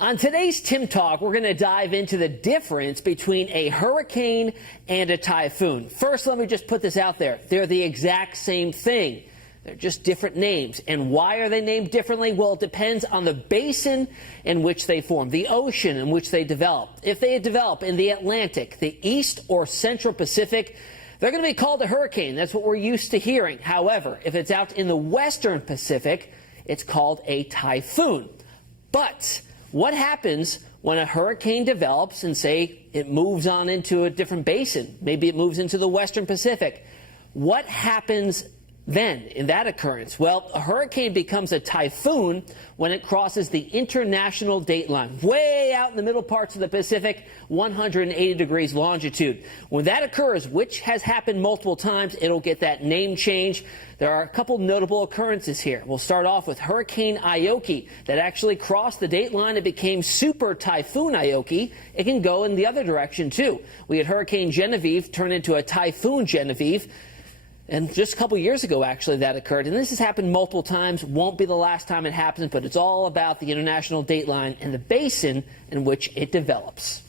On today's Tim Talk, we're going to dive into the difference between a hurricane and a typhoon. First, let me just put this out there. They're the exact same thing. They're just different names. And why are they named differently? Well, it depends on the basin in which they form, the ocean in which they develop. If they develop in the Atlantic, the East or Central Pacific, they're going to be called a hurricane. That's what we're used to hearing. However, if it's out in the Western Pacific, it's called a typhoon. But what happens when a hurricane develops and, say, it moves on into a different basin? Maybe it moves into the Western Pacific. What happens then in that occurrence? Well, a hurricane becomes a typhoon when it crosses the international date line, way out in the middle parts of the Pacific, 180 degrees longitude. When that occurs, which has happened multiple times, it'll get that name change. There are a couple notable occurrences here. We'll start off with Hurricane Ioki that actually crossed the date line. It became Super Typhoon Ioki. It can go in the other direction, too. We had Hurricane Genevieve turn into a Typhoon Genevieve. And just a couple years ago, actually, that occurred. And this has happened multiple times. Won't be the last time it happens, but it's all about the international date line and the basin in which it develops.